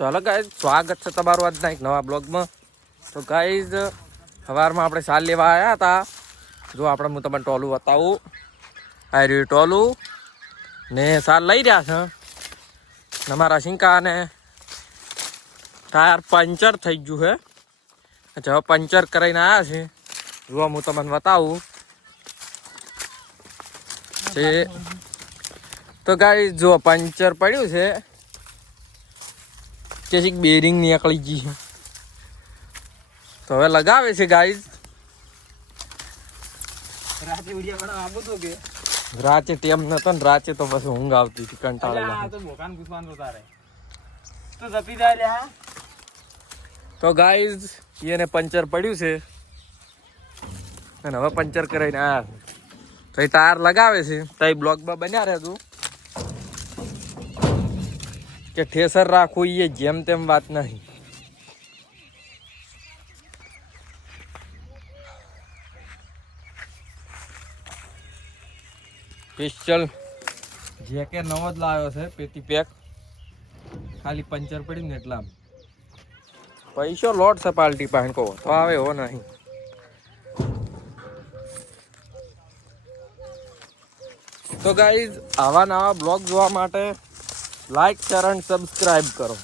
ચાલો ગાઈઝ, સ્વાગત છે તમારું આજના એક નવા બ્લોગમાં. તો ગાઈઝ, સવારમાં આપણે સાલ લેવા આવ્યા હતા. જો આપણે હું તમને ટોલું બતાવું. આ રહ્યું ટોલું ને સાલ લઈ રહ્યા છે. અમારા સિંકાને ટાયર પંચર થઈ ગયું છે. અચ્છા, હવે પંચર કરાવીને આવ્યા છે. જો હું તમને બતાવું. તો ગાઈઝ જો પંચર પડ્યું છે કે બેરિંગ નીકળી ગઈ છે. તો હવે લગાવે છે ગાઈઝ. રાતે ટેમ નતો ને, રાતે તો પછી ઊંઘ આવતી હતી, કંટાળેલા. તો ગાઈઝ એને પંચર પડ્યું છે અને હવે પંચર કરાવીને આયા તો એ ટાયર લગાવે છે. તો એ બ્લોકમાં બન્યા રહેતું કે ઠેસર રાખવું એ જેમ તેમ વાત નહીં. સ્પેશિયલ જેકેટ નવો જ લાવ્યો છે, પેટી પેક. ખાલી પંચર પડ્યું ને એટલા પૈસો લોટ છે પાર્ટી પાસે, કહો તો આવે એવો નહીં. તો ગાઈઝ, આવા નવા બ્લોગ જોવા માટે લાઈક શેર અને સબસ્ક્રાઈબ કરો.